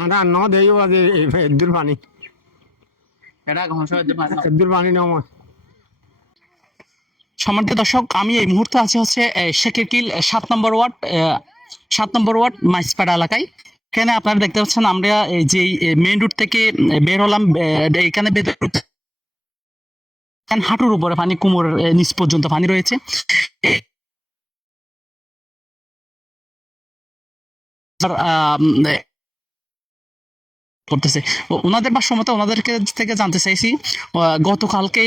আনা ন দেই বাজে এদুর পানি এটা ঘনশ এদুর পানি নাও সম্মানিত দর্শক, আমি এই মুহূর্তে আছি হচ্ছে শেখেরকিল 7 নম্বর ওয়ার্ড মাইজপাড়া এলাকায়। এখানে আপনারা দেখতে পাচ্ছেন আমরা এই যে মেইন রোড থেকে বের হলাম, এখানে হাঁটুর উপরে পানি, কোমরের নিচ পর্যন্ত পানি রয়েছে। করতেছে ওনাদের ভাষ্যমতে, ওনাদেরকে থেকে জানতে চাইছি গতকালকে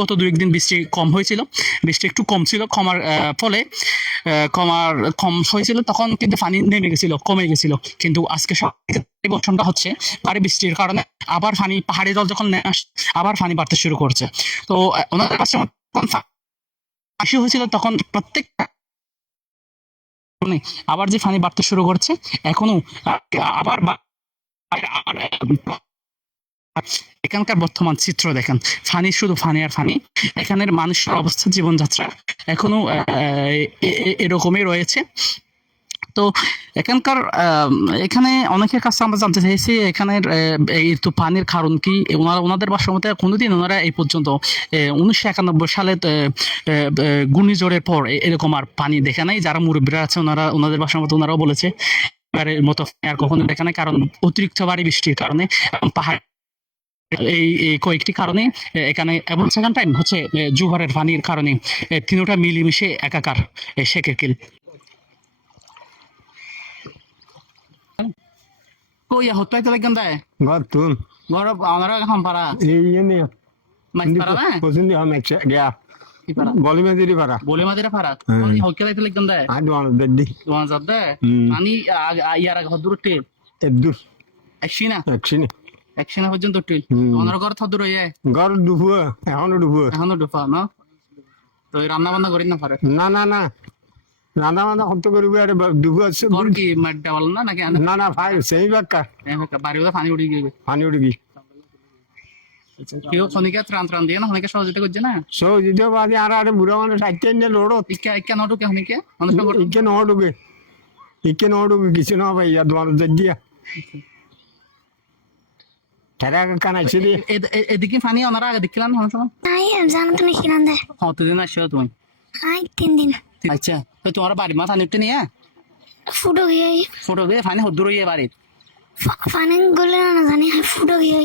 গত দু একদিন বৃষ্টি কম হয়েছিল, বৃষ্টি একটু কম ছিল, ফলে কম হয়েছিল, তখন কিন্তু পানি নেমে গেছিল, কমে গেছিল। কিন্তু আজকে এই বর্ষণটা হচ্ছে ভারী বৃষ্টির কারণে আবার পানি, পাহাড়ি জল যখন আবার পানি বাড়তে শুরু করছে। তো ওনাদের ভাষ্যমতে বেশি হয়েছিল তখন প্রত্যেক আবার যে পানি বাড়তে শুরু করছে এখনো আবার এখানকার বর্তমান চিত্র দেখেন, ফানি, শুধু ফানি আর ফানি। এখানের মানুষের অবস্থা, জীবনযাত্রা এখনো এরকমই রয়েছে। তো এখানকার এখানে অনেকের কাছে আমরা জানতে চাইছি এখানের এই তো পানির কারণ কি। ওনাদের ভাষ্য মতে কোনোদিন ওনারা এই পর্যন্ত 1991 সালে ঘূর্ণিঝড়ের পর এরকম আর পানি দেখে নাই। যারা মুরব্বীরা আছে ওনাদের ভাষ্য মতে ওনারাও বলেছে এবারের মতো আর কখনো দেখে নাই, কারণ অতিরিক্ত ভারী বৃষ্টির কারণে পাহাড় এই কয়েকটি কারণে এখানে, এবং সেকেন্ড টাইম হচ্ছে জোয়ারের পানির কারণে তিনটা মিলেমিশে একাকার শেখেরকিল। কইয়া হত্যাই তো লাগেন দেয় ঘর তুন ঘর আমরা এখন পারা এই নিয়ে মাছ পারা না পছন্দ আমি গিয়া কি পারা বলি মেদিরি পারা বলে মাদিরা পারা হকিলাই তো লাগেন দেয় আই দোয়ান দেদি তোমার যাদ দেয় আমি ইয়ার আগে হদুর টেল এদুর একশিনা একশিনি একশিনা পর্যন্ত টেল ওনার ঘর থদুর হয়ে ঘর ডুবুয়া এখনো ডুবুয়া এখনো ডুফা না। তো রান্না বান্না করি না পারে না না না রান্না বান্না কত করবি আরে ডুবুয়া ঘর কি মাড্ডা বল না নাকি না না ভাই সেই বাক্কা বাড়ি পানি উঠে গিয়ে পানি উঠবি কেউ খনিকে ত্রাণ দিয়ে না, খনিকে সহযোগিতা করছে না। সো যদিও বাদে আর আরে বুড়া মানুষ আইতে নিয়ে লোড়ত ইকা নটুকে খনিকে অনুষ্ঠান করতে ইকে নডুবে কিছু না ভাই আর দোয়ান দিয়া তারা কানাইছে দি এদিকে পানি ওনারা আগে দেখছিলাম অনেক সময়। নাই জানো তুমি কিরান দে কতদিন আসছো তুমি? আই 3 দিন। আচ্ছা, তো তোমার বাড়ি মা পানি উঠতে নিয়ে ফুটো গিয়ে ফটো দিয়ে পানি হদ্দুর হয়ে বাড়ি ফানেন গলে না জানি ফুটো গিয়ে